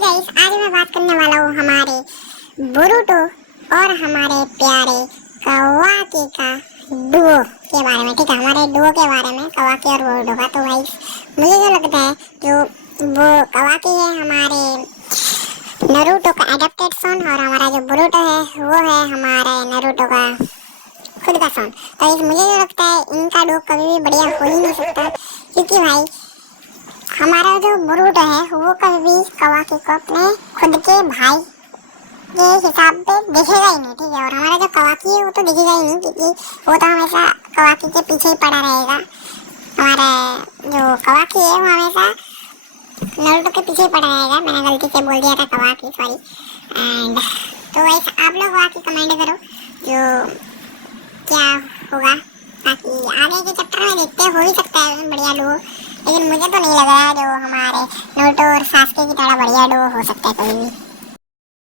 Guys, आज मैं बात करने वाला हूँ हमारे बोरुटो और हमारे प्यारे कवाकी का डुओ के बारे में। ठीक है, हमारे डुओ के बारे में, कवाकी और बोरुटो का। तो भाई मुझे जो लगता है, जो वो कवाकी है हमारे नारुतो का एडेप्टेड सन, और हमारा जो बोरुटो है वो है हमारे नारुतो का खुद का सन। तो मुझे जो लगता है इनका डुओ कभी भी बढ़िया हो ही नहीं सकता, क्योंकि भाई हमारा जो बोरुटो है वो कभी भी कवाकी को अपने खुद के भाई के हिसाब पे दिखेगा ही नहीं। ठीक है, और हमारा जो कवाकी है वो तो दिखेगा ही नहीं, क्योंकि वो तो हमेशा कवाकी के पीछे ही पड़ा रहेगा। हमारा जो कवाकी है वो हमेशा नारुतो के पीछे ही पड़ा रहेगा। मैंने गलती से बोल दिया था कवाकी, सॉरी। एंड तो वैसे आप लोग वाकई कमेंट करो जो क्या होगा, ताकि आगे के चैप्टर में देखते हो ही सकता है बढ़िया डुओ। लेकिन मुझे तो नहीं लग रहा है जो हमारे नारुतो और सास्के की तरह बढ़िया डुओ हो सकता है कभी भी।